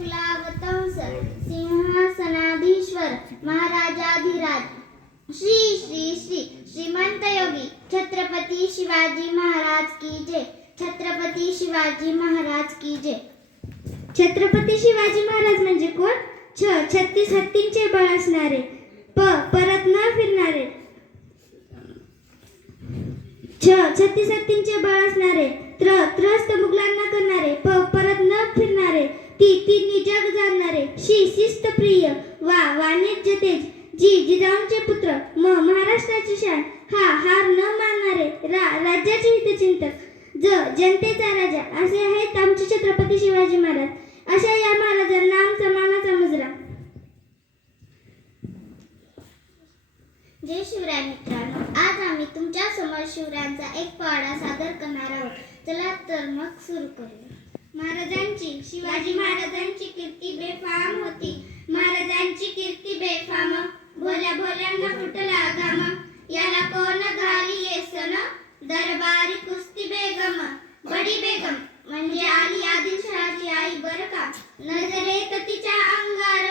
शुक्लावतंस सिंहासनाधीश्वर महाराजाधिराज श्री श्री श्री श्रीमंत योगी छत्रपती शिवाजी महाराज की जय. छत्रपती शिवाजी महाराज की जय. छत्रपती शिवाजी महाराज म्हणजे कोण? 36 हत्तींचे बळ असणारे, परत न फिरणारे. 36 हत्तींचे बळ असणारे, त्रस्त मुघलांना करणारे, परत न फिरणारे, तिन्ही जग जाणणारे, शिस्तप्रिय, वाणिज्य तेज, जिजाऊंचे पुत्र, महाराष्ट्राची शान, हार न मानणारे, राज्याचे हितचिंतक, जनतेचा राजा असे आहेत आमचे छत्रपती शिवाजी महाराज. अशा या महाराजांना आमचा मानाचा मुजरा. जय शिवराय मित्रांनो, आज आम्ही तुमच्या समोर शिवरायांचा एक पोवाडा सादर करणार आहोत. चला तर मग सुरू करूया. शिवाजी महाराजांची कीर्ती बेफाम होती. महाराजांची कीर्ती बेफाम, भोल्या भोल्यांना फुटला घाम. याला कोण घाली येसन, दरबारी कुस्ती बेगम. बडी बेगम म्हणजे आली आदिलशहाची आई बर का. नजरेत तिच्या अंगार,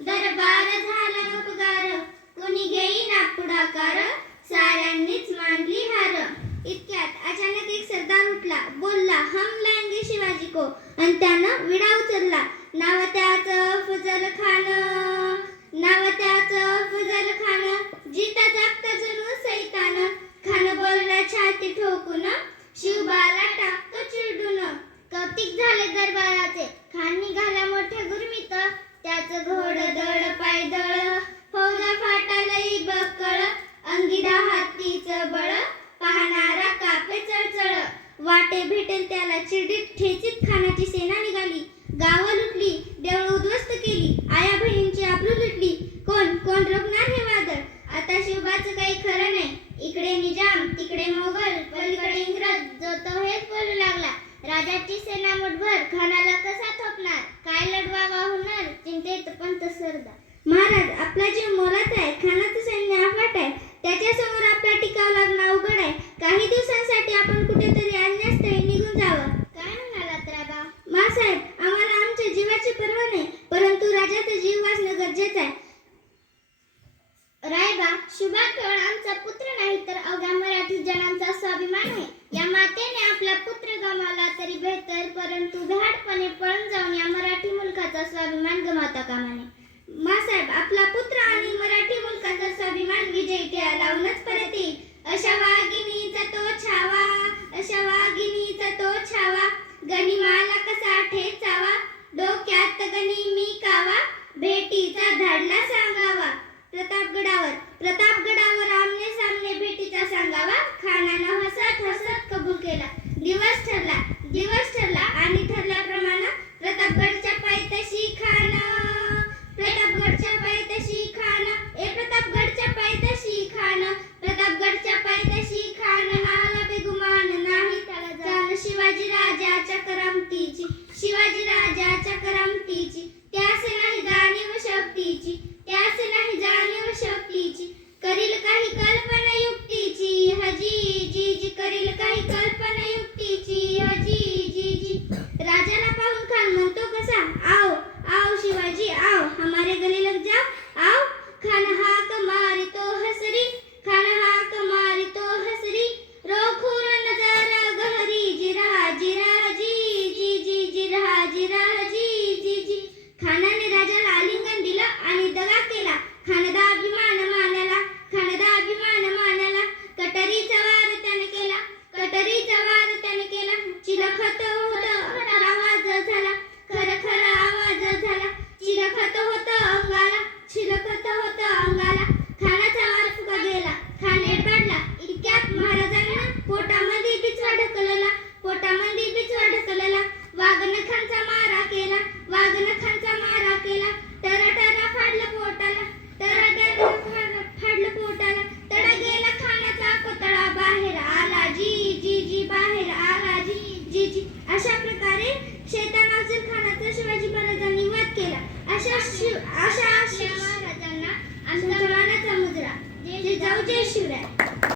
दरबार झाला उपगार. कुणी घेईना पुढाकार, साऱ्यांनीच मांडली हार. इतक्यात अचानक एक सरदार उठला, बोलला हम लाएंगे शिवाजी को, आणि त्यानं विडा उचलला. नाव त्याचं फजल खान, जिता जागता जणू सैतान. खान बोलला छाती ठोकून, शिवबाला टाकतो चिरडून. कौतिक झाले दरबाराचे, खान निघाला मोठ्या गुरमीत. त्याचं घोड दड पायदळ, फौजा फाटालई बक्कळ. अंगी 10 हत्तीचं बळ, पाहणारा कापे चळचळ. वाटे भेटेल त्याला चिरडीत ठेचीत खानाची सेना निघाली. गावं लुटली, देवळं उद्ध्वस्त केली, आया बहिणींची आबरू लुटली. कोण रोखणार हे वादळ? आता शिवबाचं काही खरं नाही. इकडे निजाम, तिकडे मोगल, पलीकडे इंग्रज, जो तो हेच बोलू लागला. राजाची सेना मुठभर, खानाला कसा थोपणार? काय लढवावा होणार? चिंतेत पंत सरदार. महाराज, आपला जीव मोलाचा आहे, खानाचं सैन्य अफाट आहे, त्याच्यासमोर आपला टिकाव लागणं अवघड आहे. काही दिवसांसाठी आपण कुठेतरी अज्ञातस्थळी निघून जावं. काय म्हणालात राबा? मासाहेब, आम्हाला आमच्या जीवाची पर्वा नाही, परंतु राजाचा जीव वाचणं गरजेचं आहे. रायबा, शुभा केवळ आमचा पुत्र नाही तर अवघ्या मराठी जनांचा स्वाभिमान आहे. या मातेने आपला पुत्र गमावला तरी बेहतर, परंतु भ्याडपणे पळून जाऊन या मराठी मुलकाचा स्वाभिमान गमावता कामा नये. मासाहेब, आपला पुत्र आणि मराठी मुलकाचा स्वाभिमान विजयी टिळा लावूनच परत येईल. अशा वाघिणीचा तो छावा, गनिमाला कसा ठेचावा. डोक्यात गनिमी का